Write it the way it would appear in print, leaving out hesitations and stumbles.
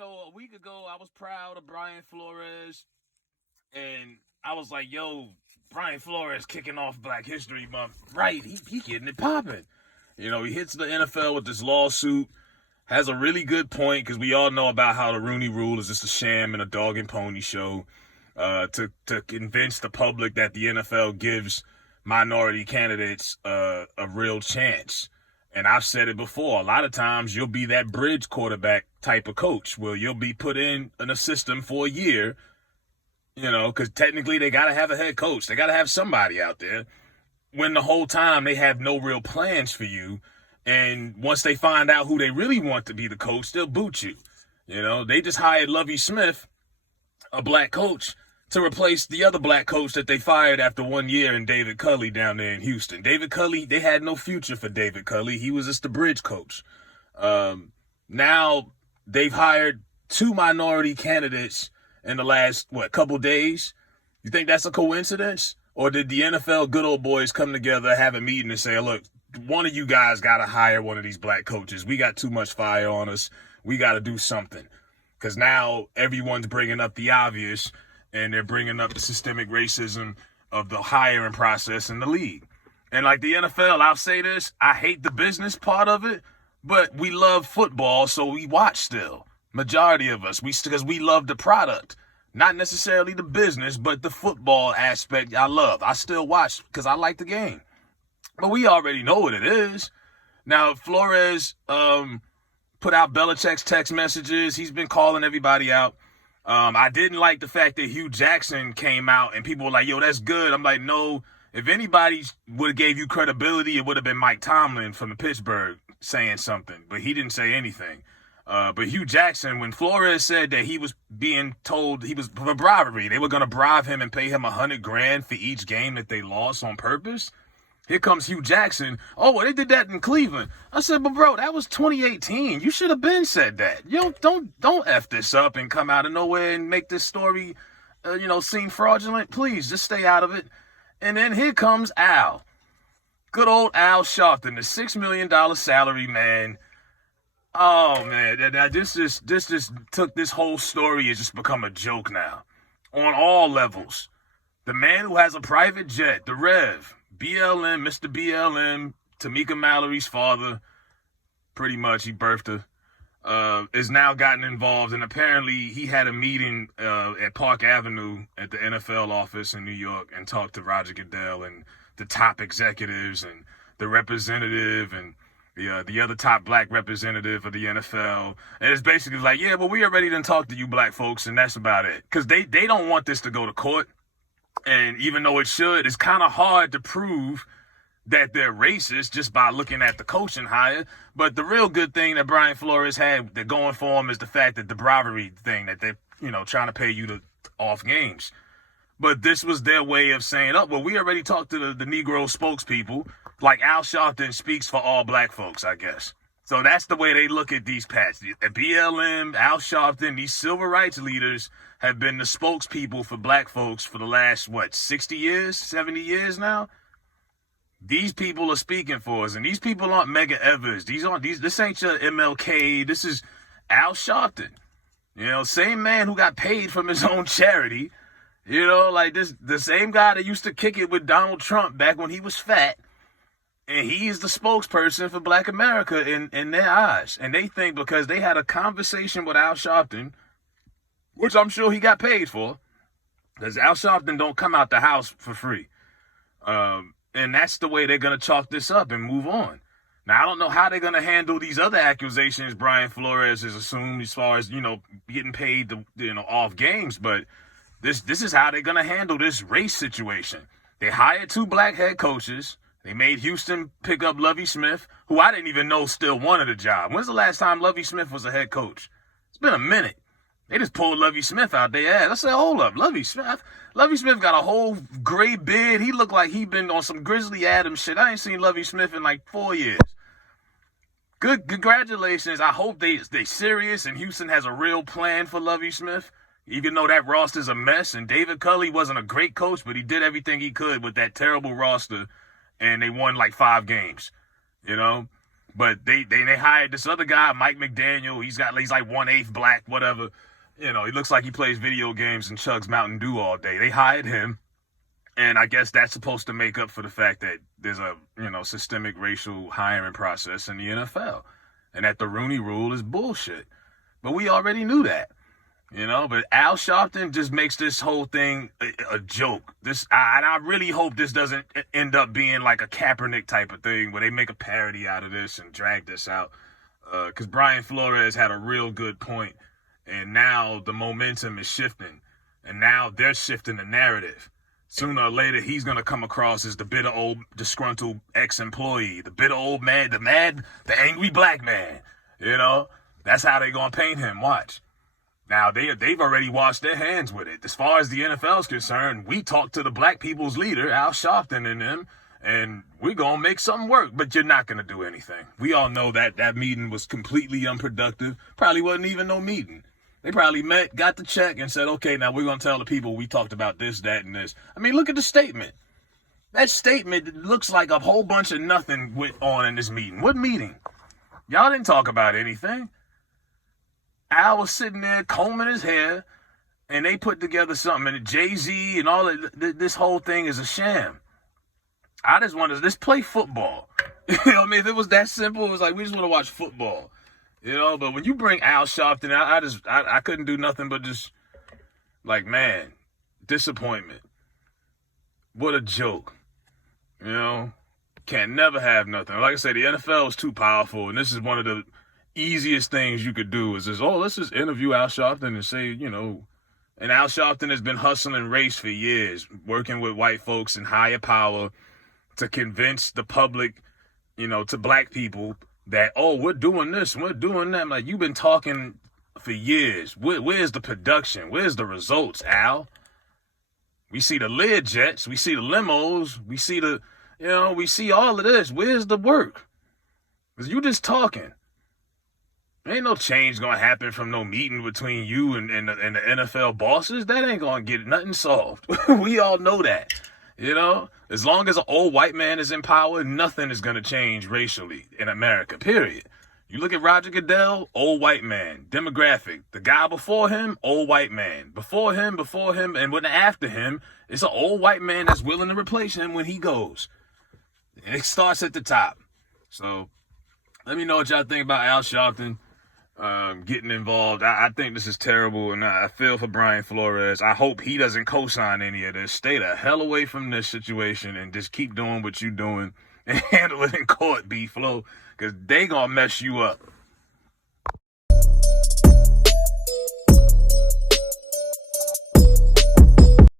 a week ago, I was proud of Brian Flores, and I was like, yo, Brian Flores kicking off Black History Month. Right, he getting it popping. He hits the NFL with this lawsuit, has a really good point, because we all know about how the Rooney Rule is just a sham and a dog and pony show to convince the public that the NFL gives minority candidates a real chance. And I've said it before, a lot of times you'll be that bridge quarterback type of coach where you'll be put in a system for a year, because technically they got to have a head coach. They got to have somebody out there when the whole time they have no real plans for you. And once they find out who they really want to be the coach, they'll boot you. They just hired Lovie Smith, a black coach, to replace the other black coach that they fired after 1 year in David Culley down there in Houston. David Culley, they had no future for David Culley. He was just the bridge coach. Now they've hired 2 minority candidates in the last, couple days. You think that's a coincidence? Or did the NFL good old boys come together, have a meeting and say, look, one of you guys got to hire one of these black coaches. We got too much fire on us. We got to do something. Because now everyone's bringing up the obvious, and they're bringing up the systemic racism of the hiring process in the league. And like the NFL, I'll say this, I hate the business part of it, but we love football, so we watch still. Majority of us, because we love the product. Not necessarily the business, but the football aspect I love. I still watch because I like the game. But we already know what it is. Now, Flores put out Belichick's text messages. He's been calling everybody out. I didn't like the fact that Hugh Jackson came out and people were like, yo, that's good. I'm like, no, if anybody would have gave you credibility, it would have been Mike Tomlin from the Pittsburgh saying something, but he didn't say anything. But Hugh Jackson, when Flores said that he was being told he was for bribery, they were going to bribe him and pay him $100,000 for each game that they lost on purpose. Here comes Hugh Jackson. Oh, well, they did that in Cleveland. I said, but bro, that was 2018. You should have been said that. Don't F this up and come out of nowhere and make this story, seem fraudulent. Please, just stay out of it. And then here comes Al. Good old Al Sharpton, the $6 million salary man. Oh, man, this just took this whole story has just become a joke now on all levels. The man who has a private jet, the Rev, BLM, Mr. BLM, Tamika Mallory's father, pretty much, he birthed her, is now gotten involved. And apparently he had a meeting at Park Avenue at the NFL office in New York and talked to Rodger Goodell and the top executives and the representative and the other top black representative of the NFL. And it's basically like, yeah, well, we already done talked to you black folks, and that's about it. Because they don't want this to go to court. And even though it should, it's kind of hard to prove that they're racist just by looking at the coaching hire. But the real good thing that Brian Flores had that going for him is the fact that the bribery thing that they're, trying to pay you to off games. But this was their way of saying, oh, well, we already talked to the Negro spokespeople. Like Al Sharpton speaks for all black folks, I guess. So that's the way they look at these pats. The BLM, Al Sharpton, these civil rights leaders have been the spokespeople for black folks for the last, 60 years, 70 years now? These people are speaking for us, and these people aren't Medgar Evers. This ain't your MLK. This is Al Sharpton. Same man who got paid from his own charity. The same guy that used to kick it with Donald Trump back when he was fat. And he is the spokesperson for black America in their eyes. And they think because they had a conversation with Al Sharpton, which I'm sure he got paid for, because Al Sharpton don't come out the house for free. And that's the way they're going to chalk this up and move on. Now, I don't know how they're going to handle these other accusations Brian Flores has assumed as far as, getting paid off games. But this is how they're going to handle this race situation. They hired 2 black head coaches. They made Houston pick up Lovie Smith, who I didn't even know still wanted a job. When's the last time Lovie Smith was a head coach? It's been a minute. They just pulled Lovie Smith out their ass. I said, hold up, Lovie Smith? Lovie Smith got a whole gray beard. He looked like he been on some Grizzly Adams shit. I ain't seen Lovie Smith in like 4 years. Good, congratulations. I hope they serious and Houston has a real plan for Lovie Smith. Even though that roster's a mess and David Culley wasn't a great coach, but he did everything he could with that terrible roster. And they won like 5 games, But they hired this other guy, Mike McDaniel. He's like 1/8 black, whatever. He looks like he plays video games and chugs Mountain Dew all day. They hired him. And I guess that's supposed to make up for the fact that there's a, systemic racial hiring process in the NFL. And that the Rooney Rule is bullshit. But we already knew that. But Al Sharpton just makes this whole thing a joke. And I really hope this doesn't end up being like a Kaepernick type of thing where they make a parody out of this and drag this out. Because Brian Flores had a real good point. And now the momentum is shifting. And now they're shifting the narrative. Sooner or later, he's going to come across as the bitter old disgruntled ex-employee, the bitter old man, the angry black man. That's how they're going to paint him. Watch. Now, they've already washed their hands with it. As far as the NFL is concerned, we talked to the black people's leader, Al Sharpton, and them, and we're going to make something work, but you're not going to do anything. We all know that meeting was completely unproductive. Probably wasn't even no meeting. They probably met, got the check, and said, okay, now we're going to tell the people we talked about this, that, and this. I mean, look at the statement. That statement looks like a whole bunch of nothing went on in this meeting. What meeting? Y'all didn't talk about anything. Al was sitting there combing his hair, and they put together something. And Jay-Z and all that, this whole thing is a sham. I just want to, let's play football. I mean, if it was that simple, it was like, we just want to watch football. But when you bring Al Sharpton out, I couldn't do nothing but just, man, disappointment. What a joke. Can't never have nothing. Like I said, the NFL is too powerful, and this is one of the easiest things you could do is just, let's just interview Al Sharpton and say, and Al Sharpton has been hustling race for years, working with white folks in higher power to convince the public, to black people that, we're doing this, we're doing that. Like, you've been talking for years. Where's the production? Where's the results, Al? We see the Learjets, we see the limos, we see we see all of this. Where's the work? Because you just talking. Ain't no change gonna happen from no meeting between you and the NFL bosses. That ain't gonna get nothing solved. We all know that. As long as an old white man is in power, nothing is gonna change racially in America, period. You look at Rodger Goodell, old white man, demographic. The guy before him, old white man. Before him, and when after him, it's an old white man that's willing to replace him when he goes. And it starts at the top. So let me know what y'all think about Al Sharpton getting involved. I think this is terrible, and I feel for Brian Flores. I hope he doesn't co-sign any of this. Stay the hell away from this situation and just keep doing what you're doing and handle it in court, B-Flow, because they gonna mess you up.